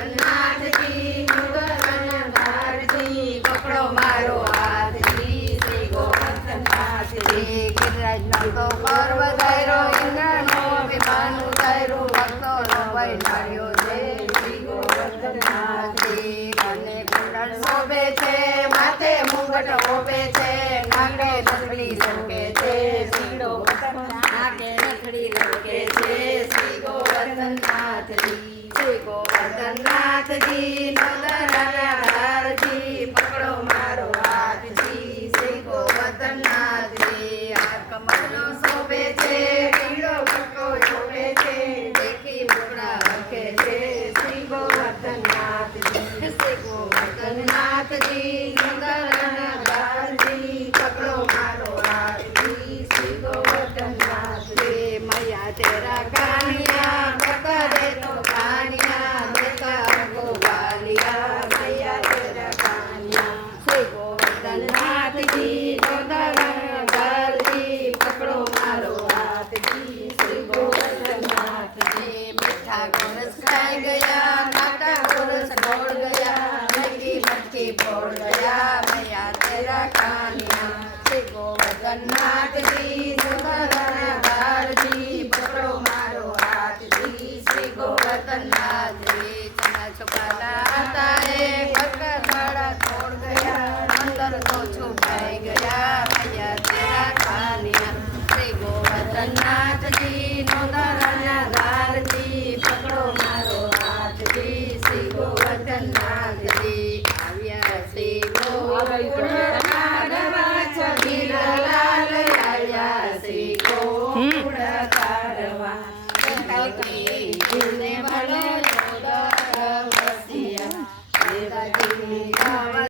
ગોવર્ધનનાથ જી નૂતન ધારજી પકડો મારો હાથજી શ્રી ગોવર્ધનનાથ જી ગિરિરાજનો તો પર્વ ધાર્યો ઇન્દ્રનો વિમાન ઉતાર્યું ભક્તોનો વૈનાર્યો છે શ્રી ગોવર્ધનનાથ જી મને કુંડળ શોભે છે માથે મુંગટ ઓપે છે નાકે નથડી લટકે છે શ્રી નાકે નથડી લટકે છે શ્રી ગોવર્ધનનાથજી શ્રી ગોવર્ધનનાથજી નવદરાજી પકડો મારો હાથજી શ્રી ગોવર્ધનનાથજી આ કમળનો શોભે છે પીળો પટ્ટો શોભે છે દેખી મુકડા હકે છે શ્રી ગોવર્ધનનાથજી શ્રી ગોવર્ધનનાથજી નવદરાજી પકડો મારો હાથજી શ્રી ગોવર્ધનનાથજી મૈયા તેરા કાનિયા પકડે તો કાનિયા દેતા हमको वालिया मैया तेरा कानिया श्री ગોવર્ધનનાથજી નવદરાજી પકડો મારો હાથજી શ્રી ગોવર્ધનનાથજી મીઠા ગોરસ ખાઈ ગયા ખાટા ગોરસ ઢોળ ગયા મટકી મટકી ફોડ ગયા મૈયા તેરા કાનિયા શ્રી ગોવર્ધનનાથજી નવદરાજી પકડો મારો હાથજી શ્રી ગોવર્ધનનાથજી ચના છુપાના હતા એ કટકડા તોડ ગયા અંદર તો છુપાઈ ગયા મૈયા તેરા કાનિયા શ્રી ગોવર્ધનનાથજી નવદરાજી પકડો મારો હાથજી શ્રી ગોવર્ધનનાથજી આવ્યા શ્રી ગોવર્ધનનાથ છબીલાલ આવ્યા શ્રી ગોવર્ધનનાથ